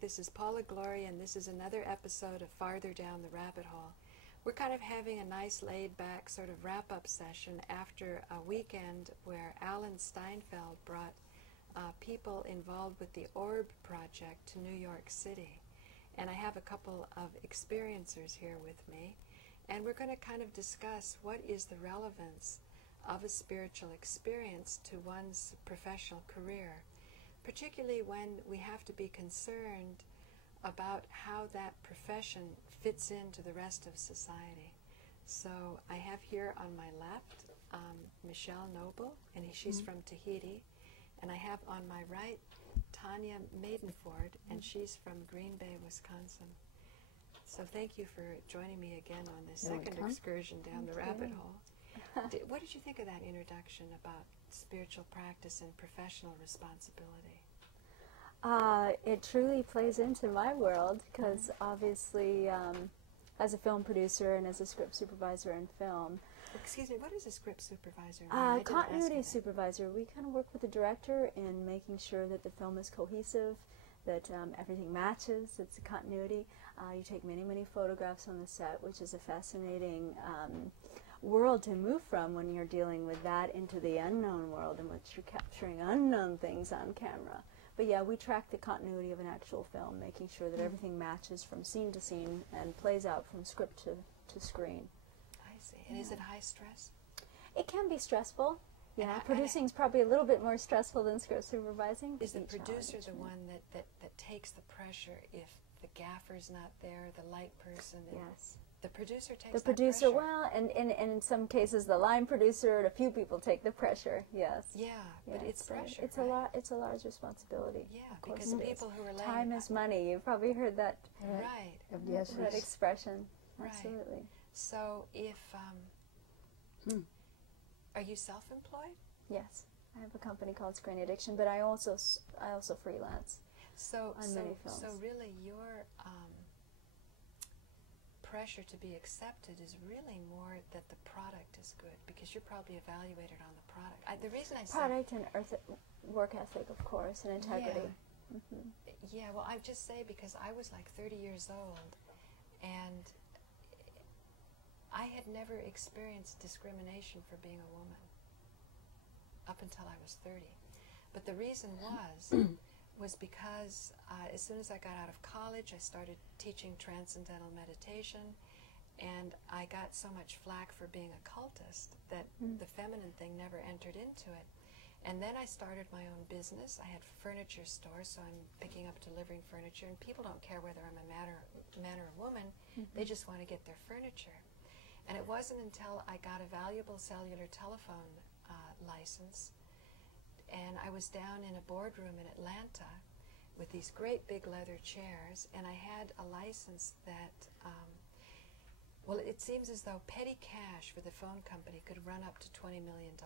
This is Paula Glory, and this is another episode of Farther Down the Rabbit Hole. We're kind of having a nice laid-back sort of wrap-up session after a weekend where Alan Steinfeld brought people involved with the Orb project to New York City. And I have a couple of experiencers here with me, and we're going to kind of discuss what is the relevance of a spiritual experience to one's professional career, particularly when we have to be concerned about how that profession fits into the rest of society. So I have here on my left Michele Noble, and she's from Tahiti, and I have on my right Tonia Madenford, and she's from Green Bay, Wisconsin. So thank you for joining me again on this second excursion down the rabbit hole. What did you think of that introduction about spiritual practice and professional responsibility? It truly plays into my world because obviously as a film producer and as a script supervisor in film. Excuse me, what is a script supervisor? Continuity supervisor. We kind of work with the director in making sure that the film is cohesive, that everything matches, it's a continuity. You take many, many photographs on the set, which is a fascinating world to move from when you're dealing with that into the unknown world in which you're capturing unknown things on camera. But yeah, we track the continuity of an actual film, making sure that everything matches from scene to scene and plays out from script to screen. I see. And is it high stress? It can be stressful. Yeah, producing is probably a little bit more stressful than script supervising. Is the producer the one that takes the pressure if the gaffer's not there, the light person? Yes. The producer takes the that producer, pressure? well, and in some cases the line producer and a few people take the pressure, yes. Yeah, but it's pressure, It's right? it's a large responsibility. Yeah, of course because it people is. who are laying... Time is money. You've probably heard that. Right. Yes. That expression. Right. Absolutely. So if... Are you self-employed? Yes. I have a company called Screen Addiction, but I also freelance on many films. So really your pressure to be accepted is really more that the product is good, because you're probably evaluated on the product. The reason I say... Product and work ethic, of course, and integrity. Yeah, well, I just say because I was like 30 years old, and I had never experienced discrimination for being a woman up until I was 30. But the reason was because as soon as I got out of college, I started teaching transcendental meditation, and I got so much flack for being a cultist that the feminine thing never entered into it. And then I started my own business. I had a furniture store, so I'm picking up delivering furniture, and people don't care whether I'm a man or a woman. They just want to get their furniture. And it wasn't until I got a valuable cellular telephone license, and I was down in a boardroom in Atlanta with these great big leather chairs, and I had a license that, well, it seems as though petty cash for the phone company could run up to $20 million.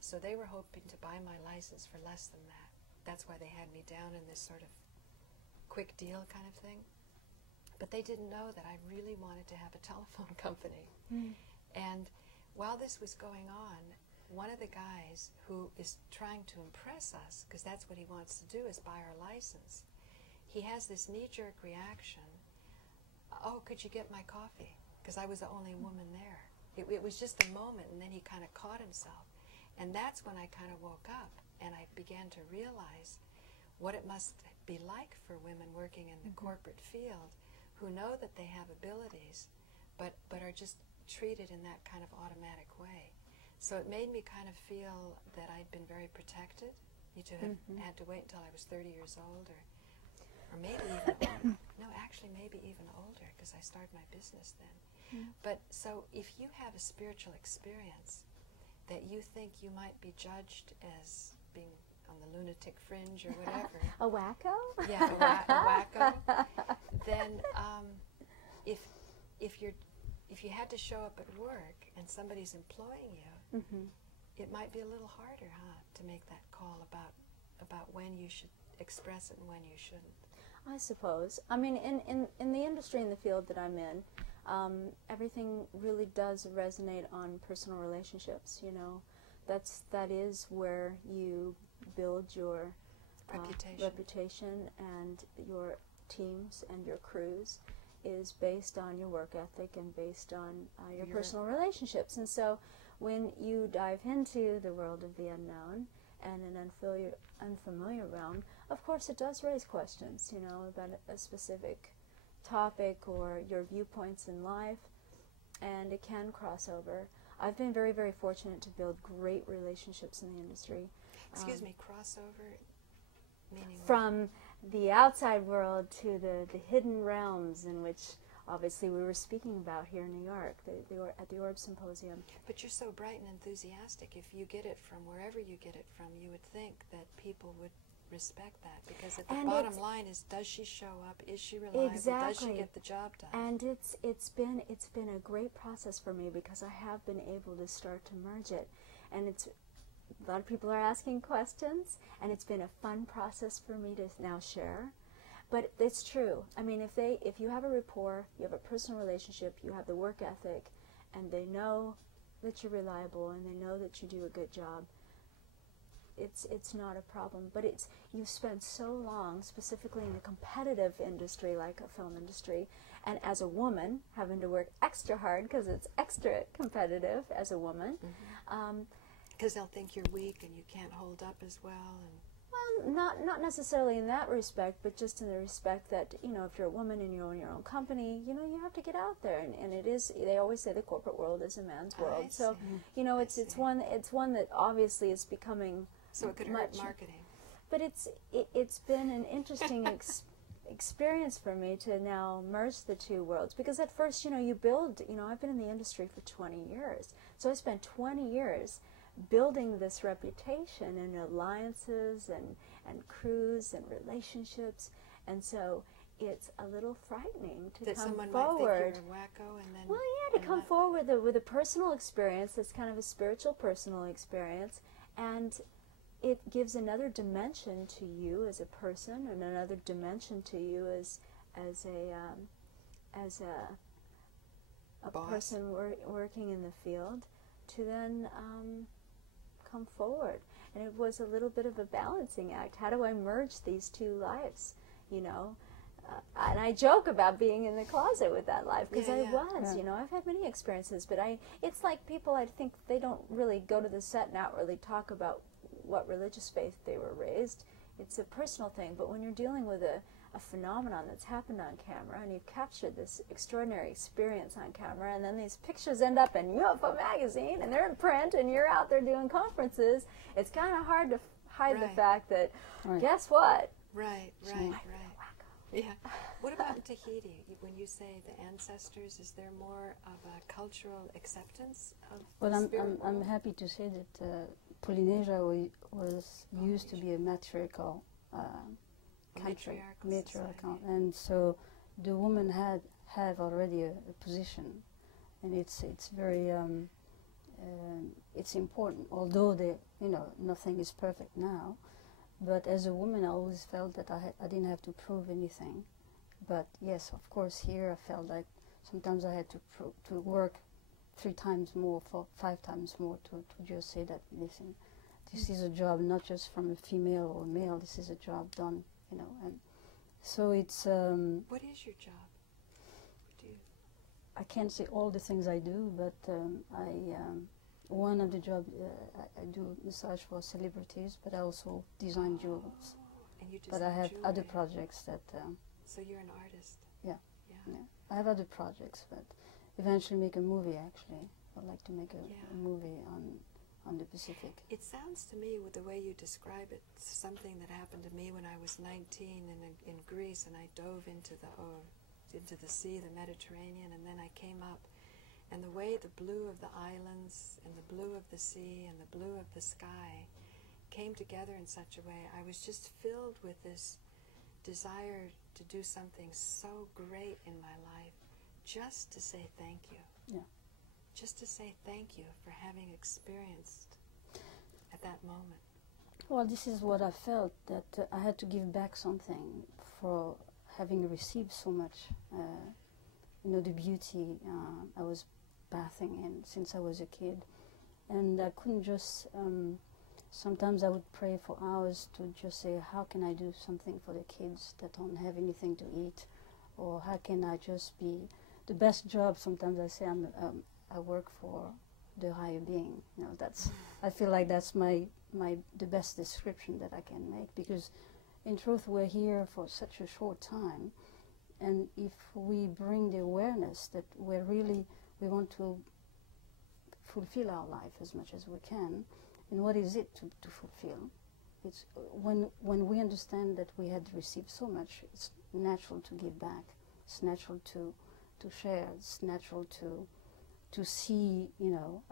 So they were hoping to buy my license for less than that. That's why they had me down in this sort of quick deal kind of thing. But they didn't know that I really wanted to have a telephone company. And while this was going on, one of the guys who is trying to impress us, because that's what he wants to do, is buy our license, he has this knee-jerk reaction. Oh, could you get my coffee? Because I was the only woman there. It was just a moment, and then he kind of caught himself. And that's when I kind of woke up, and I began to realize what it must be like for women working in the corporate field who know that they have abilities, but are just treated in that kind of automatic way. So it made me kind of feel that I'd been very protected. You to have had to wait until I was 30 years old, or maybe even, no, actually maybe even older, because I started my business then. But so if you have a spiritual experience that you think you might be judged as being on the lunatic fringe or whatever. A wacko? Yeah, a wacko. Then if you had to show up at work and somebody's employing you, it might be a little harder, to make that call about when you should express it and when you shouldn't. I suppose. I mean, in the industry, in the field that I'm in, everything really does resonate on personal relationships. You know, that is where you build your reputation and your teams and your crews is based on your work ethic and based on your personal relationships. And so when you dive into the world of the unknown and an unfamiliar realm, of course it does raise questions, you know, about a specific topic or your viewpoints in life, and it can cross over. I've been very, very fortunate to build great relationships in the industry. Excuse me, crossover? Meaning from the outside world to the hidden realms in which obviously we were speaking about here in New York, at the Orbs Symposium. But you're so bright and enthusiastic. If you get it from wherever you get it from, you would think that people would respect that, because at the bottom line is, does she show up? Is she reliable? Exactly. Does she get the job done? And it's been a great process for me, because I have been able to start to merge it, and it's a lot of people are asking questions, and it's been a fun process for me to now share. But it's true. I mean, if you have a rapport, you have a personal relationship, you have the work ethic, and they know that you're reliable and they know that you do a good job, it's not a problem. But you've spent so long, specifically in a competitive industry like a film industry, and as a woman, having to work extra hard because it's extra competitive as a woman. Because they'll think you're weak and you can't hold up as well. Well, not necessarily in that respect, but just in the respect that, you know, if you're a woman and you own your own company, you know, you have to get out there, and it is. They always say the corporate world is a man's world. So, you know, it's one that obviously is becoming. So it could hurt marketing. But it's been an interesting experience for me to now merge the two worlds, because at first, you know, I've been in the industry for 20 years, so I spent 20 years building this reputation and alliances and crews and relationships, and so it's a little frightening to that come someone forward. Might think you're a wacko, and then well, yeah, to come forward with a personal experience that's kind of a spiritual personal experience, and it gives another dimension to you as a person, and another dimension to you as a person working in the field, to then come forward. And it was a little bit of a balancing act. How do I merge these two lives, you know? And I joke about being in the closet with that life, because you know, I've had many experiences, but it's like people, I think they don't really go to the set and outwardly talk about what religious faith they were raised. It's a personal thing, but when you're dealing with a phenomenon that's happened on camera, and you've captured this extraordinary experience on camera, and then these pictures end up in UFO magazine, and they're in print, and you're out there doing conferences, it's kind of hard to hide the fact that, guess what? Right. Yeah. What about in Tahiti? When you say the ancestors, is there more of a cultural acceptance of the spirit world? I'm happy to say that Polynesia was used to be a matriarchal country, matriarchal, and so the women have already a position, and it's very it's important. Although nothing is perfect now, but as a woman, I always felt that I didn't have to prove anything. But yes, of course, here I felt like sometimes I had to work 3 times more, 5 times more to just say that, listen, this is a job not just from a female or a male. This is a job done, you know. And so it's. What is your job? What do you? I can't say all the things I do, but one of the jobs I do massage for celebrities, but I also design jewels. And you design but I have jewelry. other projects that. So you're an artist. Yeah. I have other projects, but eventually make a movie. Actually, I'd like to make a movie on the Pacific. It sounds to me, with the way you describe it, something that happened to me when I was 19 in Greece, and I dove into the sea, the Mediterranean, and then I came up, and the way the blue of the islands and the blue of the sea and the blue of the sky came together in such a way, I was just filled with this desire to do something so great in my life, just to say thank you. Yeah. Just to say thank you for having experienced at that moment. Well, this is what I felt, that I had to give back something for having received so much, the beauty I was bathing in since I was a kid. And I couldn't just sometimes I would pray for hours to just say, how can I do something for the kids that don't have anything to eat? Or how can I just be the best job? Sometimes I say I work for the higher being. You know, that's, I feel like that's the best description that I can make, because in truth we're here for such a short time, and if we bring the awareness that we want to fulfill our life as much as we can, and what is it to fulfill? It's when we understand that we had received so much, it's natural to give back. It's natural to share. It's natural to see, you know,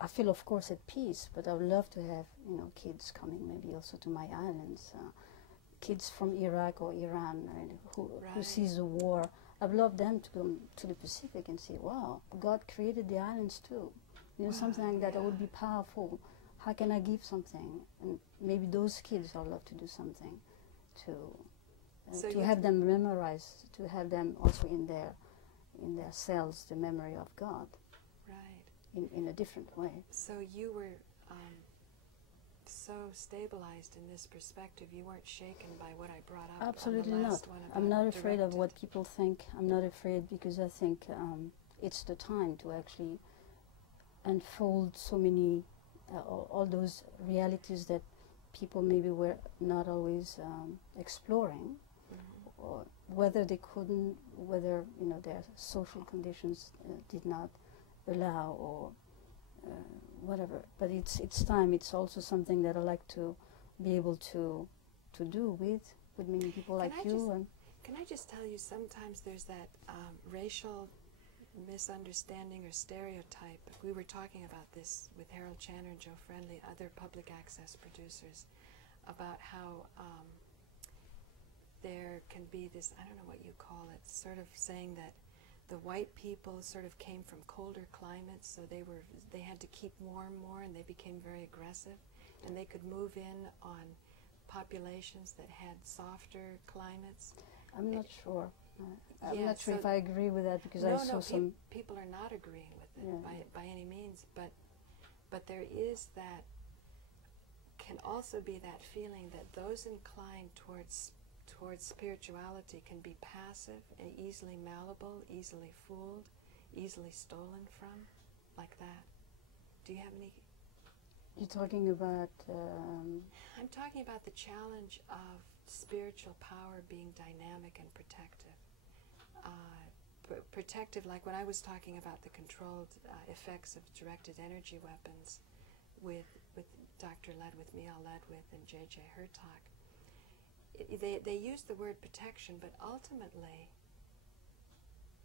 I feel of course at peace, but I would love to have, you know, kids coming maybe also to my islands, kids from Iraq or Iran, right, who sees the war. I'd love them to come to the Pacific and say, wow, God created the islands too. You know, something like that, that would be powerful. How can I give something? And maybe those kids, I'd love to do something to have them memorize, to have them also in their cells the memory of God. Right. In a different way. So you were so stabilized in this perspective, you weren't shaken by what I brought up. Absolutely on the not. last one. I'm not afraid of what people think. I'm not afraid, because I think it's the time to actually unfold so many, all those realities that people maybe were not always exploring, or whether they couldn't, whether, you know, their social conditions did not allow, or whatever. But it's time. It's also something that I like to be able to do with many people like you. Can I just tell you, sometimes there's that racial misunderstanding or stereotype. We were talking about this with Harold Channer and Joe Friendly, other public access producers, about how there can be this, I don't know what you call it, sort of saying that the white people sort of came from colder climates, so they had to keep warm more, and they became very aggressive, and they could move in on populations that had softer climates. I'm not sure. I'm not sure if I agree with that, because I saw some people are not agreeing with it by any means, but there is that, can also be that feeling that those inclined towards spirituality can be passive and easily malleable, easily fooled, easily stolen from, like that. Do you have any? You're talking about? I'm talking about the challenge of spiritual power being dynamic and protective. Protective, like when I was talking about the controlled effects of directed energy weapons with Dr. Ledwith, Michele Ledwith, and J.J. Hertog. They use the word protection, but ultimately,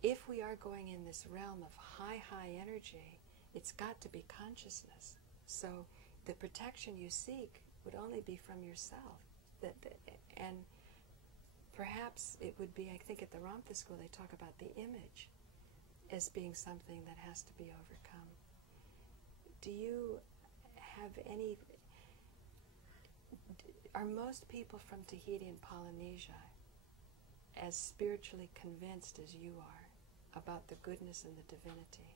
if we are going in this realm of high energy, it's got to be consciousness. So the protection you seek would only be from yourself. And perhaps it would be, I think at the Ramtha School they talk about the image as being something that has to be overcome. Do you have any... Are most people from Tahiti and Polynesia as spiritually convinced as you are about the goodness and the divinity?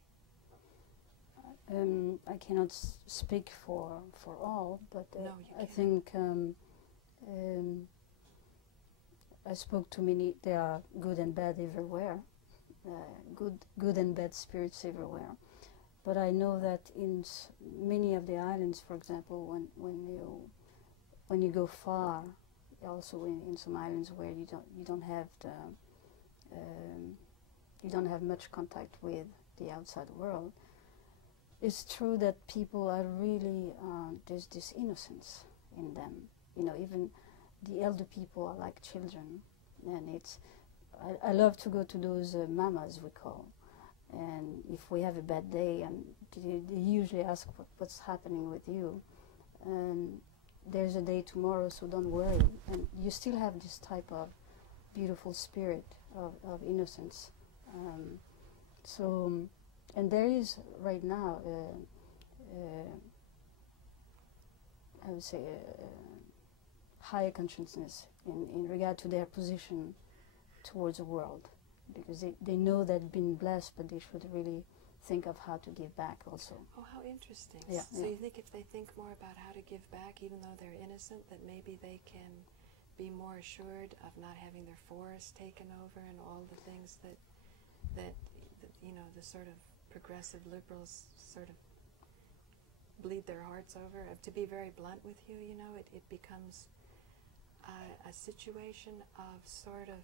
I cannot speak for all, but no, I think I spoke to many. There are good and bad everywhere, good and bad spirits everywhere. But I know that in many of the islands, for example, when you go far, also in some islands where you don't have much contact with the outside world, it's true that people are really there's this innocence in them. You know, even the elder people are like children, and I love to go to those mamas we call, and if we have a bad day, and they usually ask what's happening with you, and there's a day tomorrow, so don't worry. And you still have this type of beautiful spirit of innocence. And there is right now, I would say, higher consciousness in regard to their position towards the world, because they know that being blessed, but they should really think of how to give back also. Oh, how interesting. Yeah, so yeah. you think if they think more about how to give back, even though they're innocent, that maybe they can be more assured of not having their forest taken over and all the things that you know, the sort of progressive liberals sort of bleed their hearts over. To be very blunt with you, you know, it becomes a situation of sort of,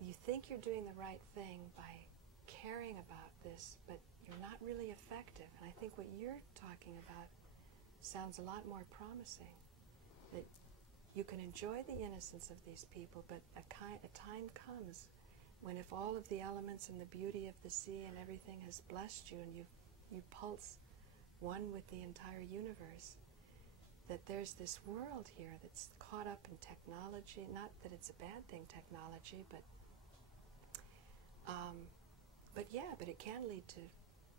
you think you're doing the right thing by caring about this, but you're not really effective. And I think what you're talking about sounds a lot more promising, that you can enjoy the innocence of these people, but a time comes when, if all of the elements and the beauty of the sea and everything has blessed you and you pulse one with the entire universe, that there's this world here that's caught up in technology. Not that it's a bad thing, technology, but yeah, but it can lead to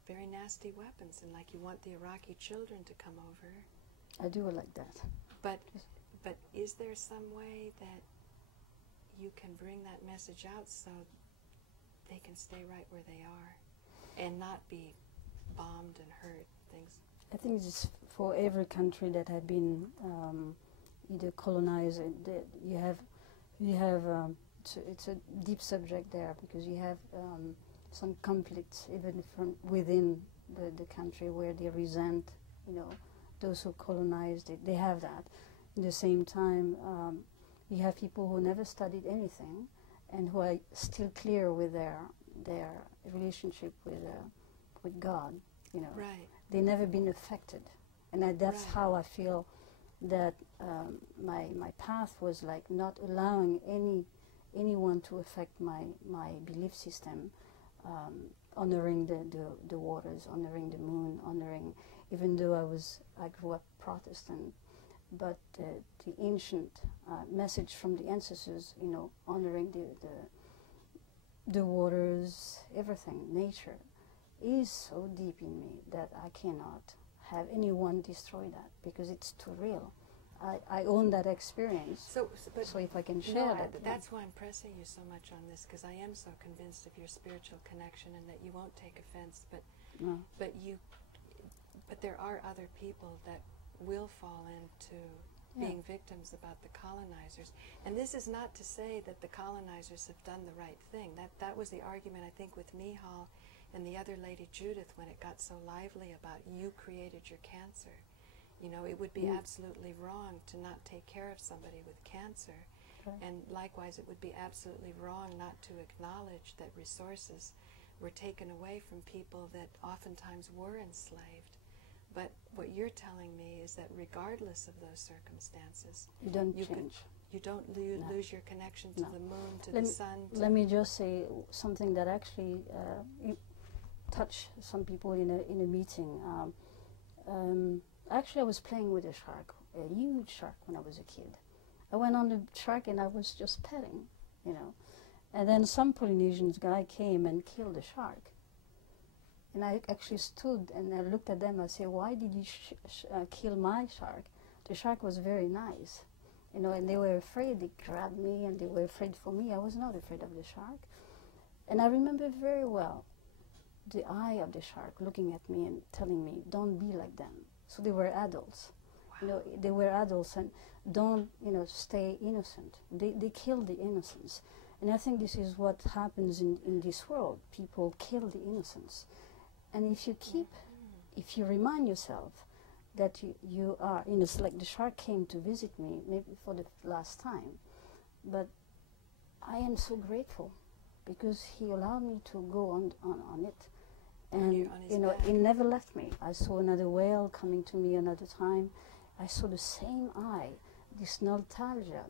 very nasty weapons, and like you want the Iraqi children to come over. I do like that. But is there some way that you can bring that message out so they can stay right where they are and not be bombed and hurt, things? I think it's for every country that had been either colonized. You have it's a deep subject there, because you have some conflicts even from within the country where they resent, you know, those who colonized it. They have that. At the same time, you have people who never studied anything and who are still clear with their relationship with God. You know, Right. They never been affected, and that's Right. how I feel that my path was like not allowing anyone to affect my belief system, honoring the waters, honoring the moon, honoring, even though I grew up Protestant, but the ancient message from the ancestors, you know, honoring the waters, everything, nature, is so deep in me that I cannot have anyone destroy that, because it's too real. I own that experience. So if I can share that. That's why I'm pressing you so much on this, because I am so convinced of your spiritual connection and that you won't take offense. But there are other people that will fall into being victims about the colonizers. And this is not to say that the colonizers have done the right thing. That was the argument, I think, with Michele and the other lady Judith when it got so lively about you created your cancer. You know, it would be absolutely wrong to not take care of somebody with cancer. Right. And likewise, it would be absolutely wrong not to acknowledge that resources were taken away from people that oftentimes were enslaved. But what you're telling me is that regardless of those circumstances, you don't lose your connection to the moon, to the sun. Let me just say something that actually touched some people in a meeting. Actually, I was playing with a shark, a huge shark, when I was a kid. I went on the shark and I was just petting, you know. And then some Polynesian guy came and killed the shark. And I actually stood and I looked at them. I said, "Why did you kill my shark?" The shark was very nice, you know, and they were afraid. They grabbed me and they were afraid for me. I was not afraid of the shark. And I remember very well the eye of the shark looking at me and telling me, "Don't be like them." So they were adults. Wow. You know, they were adults, and don't, you know, stay innocent. They kill the innocence. And I think this is what happens in this world. People kill the innocence. And if you if you remind yourself that you are, you know, it's like the shark came to visit me, maybe for the last time, but I am so grateful because he allowed me to go on it. And, you know, it never left me. I saw another whale coming to me another time. I saw the same eye, this nostalgia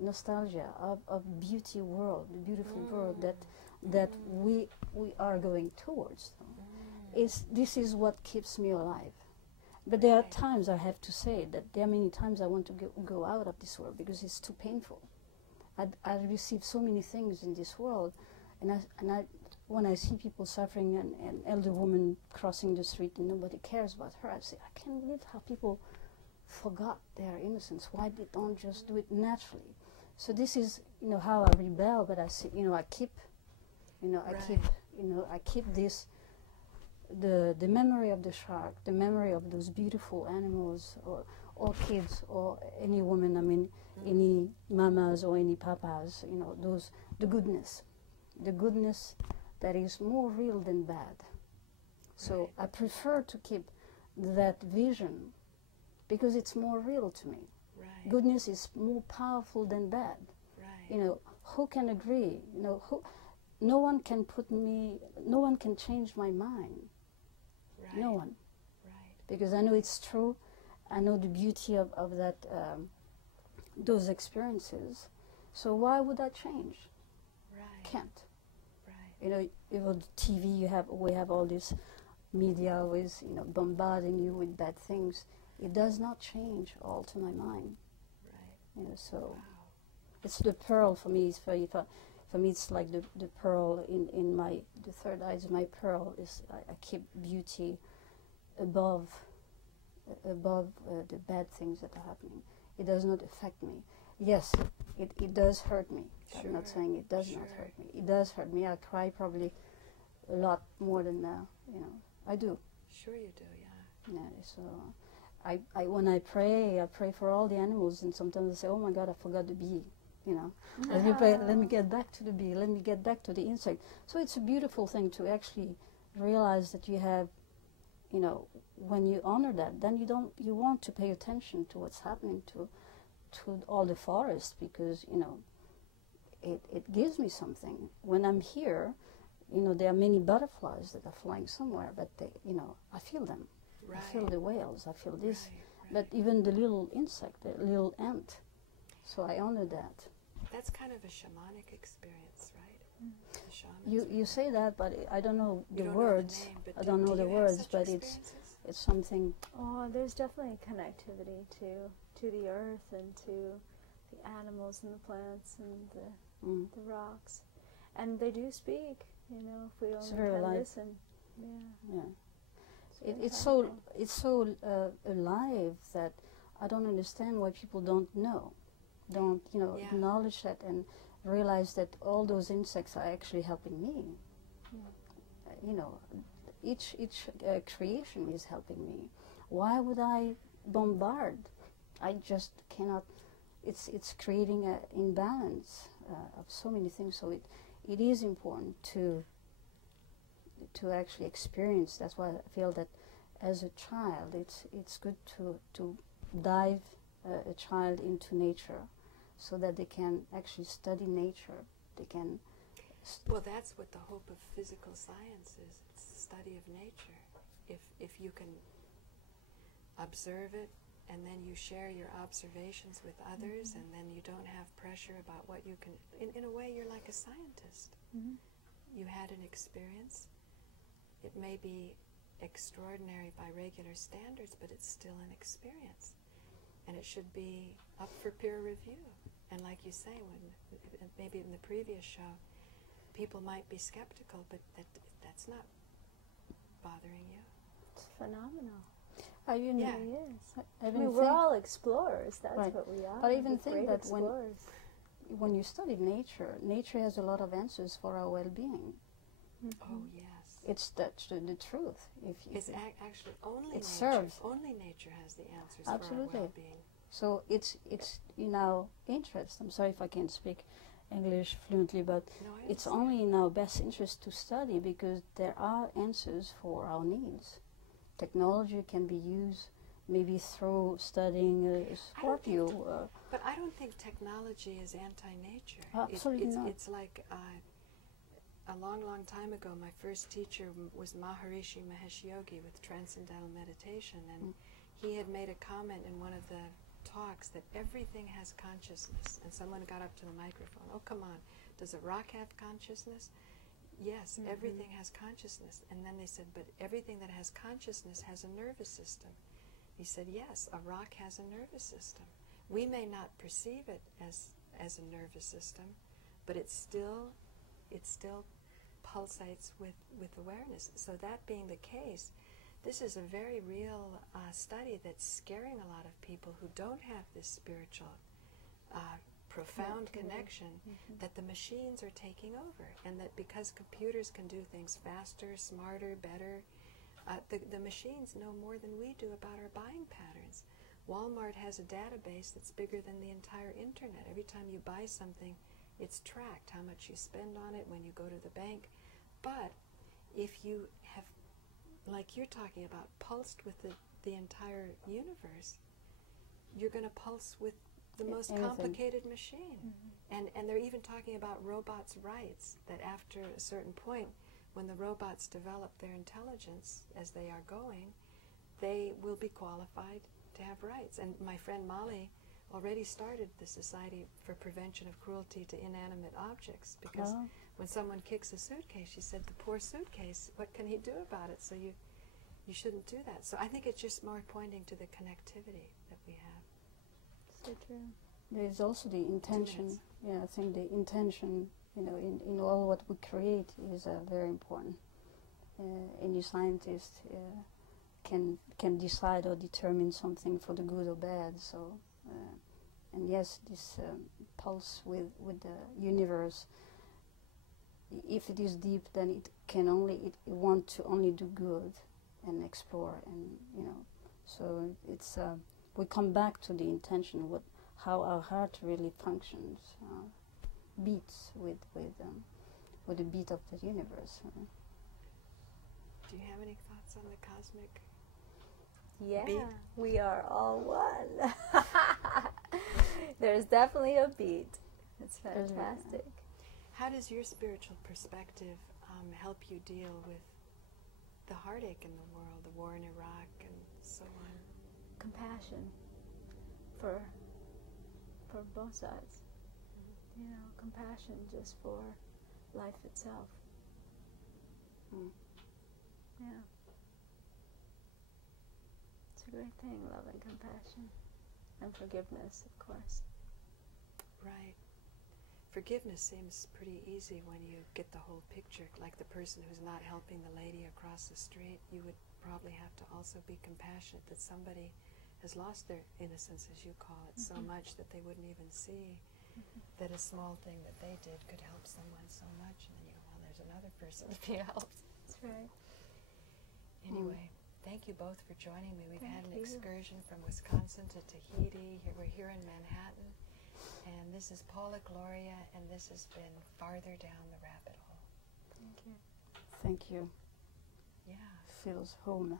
of beauty world, the beautiful world that we are going towards. This is what keeps me alive. But there are times, I have to say, that there are many times I want to go out of this world because it's too painful. I receive so many things in this world, and I when I see people suffering, an elder woman crossing the street and nobody cares about her, I say, I can't believe how people forgot their innocence. Why they don't just do it naturally? So this is, you know, how I rebel, but I say, you know, I keep you know, I keep this, the memory of the shark, the memory of those beautiful animals, or kids, or any woman, I mean, any mamas or any papas, you know, those, the goodness that is more real than bad. So I prefer to keep that vision because it's more real to me. Right. Goodness is more powerful than bad. Right. You know, who can agree? You know, no one can no one can change my mind. Right. No one. Right. Because I know it's true. I know the beauty of that, those experiences. So why would I change? Right. Can't. Right. You know, even TV, we have all this media always, you know, bombarding you with bad things. It does not change or alter my mind. Right. You know, so Wow. it's the pearl for me. For me, it's like the pearl in my, the third eye is my pearl. Is I keep beauty above the bad things that are happening. It does not affect me. Yes, it does hurt me. Sure. I'm not saying it does not Sure. hurt me. It does hurt me. I cry probably a lot more than you know. I do. Sure you do, yeah. Yeah. So I when I pray for all the animals, and sometimes I say, oh my God, I forgot the bee. You know, let me pray, let me get back to the bee. Let me get back to the insect. So it's a beautiful thing to actually realize that you have, you know, when you honor that, then you want to pay attention to what's happening to all the forest, because, you know, it gives me something. When I'm here, you know, there are many butterflies that are flying somewhere, but they, you know, I feel them. Right. I feel the whales, I feel this, Right. but even the little insect, the little ant. So I honor that. That's kind of a shamanic experience, right? The shamans. You say that, but I don't know You the don't words. know the name, but I don't know do the you have words, such but experiences? it's something. Oh, there's definitely a connectivity to the earth and to the animals and the plants and the rocks, and they do speak. You know, if we It's only very can alive. listen. Yeah. Yeah. very It's powerful. so alive that I don't understand why people don't know, you know, Yeah. acknowledge that and realize that all those insects are actually helping me. You know, each creation is helping me. Why would I bombard? I just cannot. It's creating an imbalance of so many things. So it is important to actually experience. That's why I feel that as a child, it's good to dive a child into nature, so that they can actually study nature. They can. Well, that's what the hope of physical science is. It's the study of nature. If you can observe it, and then you share your observations with others, and then you don't have pressure about what you can. In a way, you're like a scientist. You had an experience. It may be extraordinary by regular standards, but it's still an experience. And it should be up for peer review. And like you say, when maybe in the previous show, people might be skeptical, but that's not bothering you. It's phenomenal. I even, Yeah. It really is. I I even mean, we're think, all explorers. That's Right. what we are. But I even We're think great that explorers. when you study nature has a lot of answers for our well-being. Oh, yes. It's the truth. If you, It's actually only It nature. serves. Only nature has the answers Absolutely. for our well-being. so it's in our interest. I'm sorry if I can't speak English fluently, but No, I it's understand. only in our best interest to study, because there are answers for our needs. Technology can be used maybe through studying Scorpio. But I don't think technology is anti-nature. Absolutely not. It's like a long, long time ago, my first teacher was Maharishi Mahesh Yogi with Transcendental Meditation, and he had made a comment in one of the talks that everything has consciousness. And someone got up to the microphone, oh, come on, does a rock have consciousness? Yes, everything has consciousness. And then they said, but everything that has consciousness has a nervous system. He said, yes, a rock has a nervous system. We may not perceive it as a nervous system, but it still pulsates with awareness. So that being the case, this is a very real study that's scaring a lot of people who don't have this spiritual profound connection that the machines are taking over, and that because computers can do things faster, smarter, better, the machines know more than we do about our buying patterns. Walmart has a database that's bigger than the entire internet. Every time you buy something, it's tracked, how much you spend on it when you go to the bank. But if you have, like you're talking about, pulsed with the entire universe, you're going to pulse with the most complicated machine. And they're even talking about robots' rights, that after a certain point, when the robots develop their intelligence as they are going, they will be qualified to have rights. And my friend Molly already started the Society for Prevention of Cruelty to Inanimate Objects, because when someone kicks a suitcase, she said, the poor suitcase, what can he do about it? So you shouldn't do that. So I think it's just more pointing to the connectivity that we have. So true. There's also the intention. Yeah, I think the intention, you know, in all what we create is very important. Any scientist can decide or determine something for the good or bad. So, and yes, this pulse with the universe, if it is deep, then it can only want to only do good and explore, and you know. So it's we come back to the intention, how our heart really functions, beats with the beat of the universe. Do you have any thoughts on the cosmic Yeah, beat? we are all one. There's definitely a beat. It's fantastic. How does your spiritual perspective help you deal with the heartache in the world, the war in Iraq and so on? Compassion for both sides. You know, compassion just for life itself. Yeah. It's a great thing, love and compassion. And forgiveness, of course. Right. Forgiveness seems pretty easy when you get the whole picture. Like the person who's not helping the lady across the street, you would probably have to also be compassionate that somebody has lost their innocence, as you call it, so much that they wouldn't even see that a small thing that they did could help someone so much. And then you go, well, there's another person to be helped. That's right. Anyway, thank you both for joining me. We've had an Thank you. excursion from Wisconsin to Tahiti. We're here in Manhattan. And this is Paula Gloria, and this has been Farther Down the Rabbit Hole. Thank you. Thank you. Yeah. Feels home.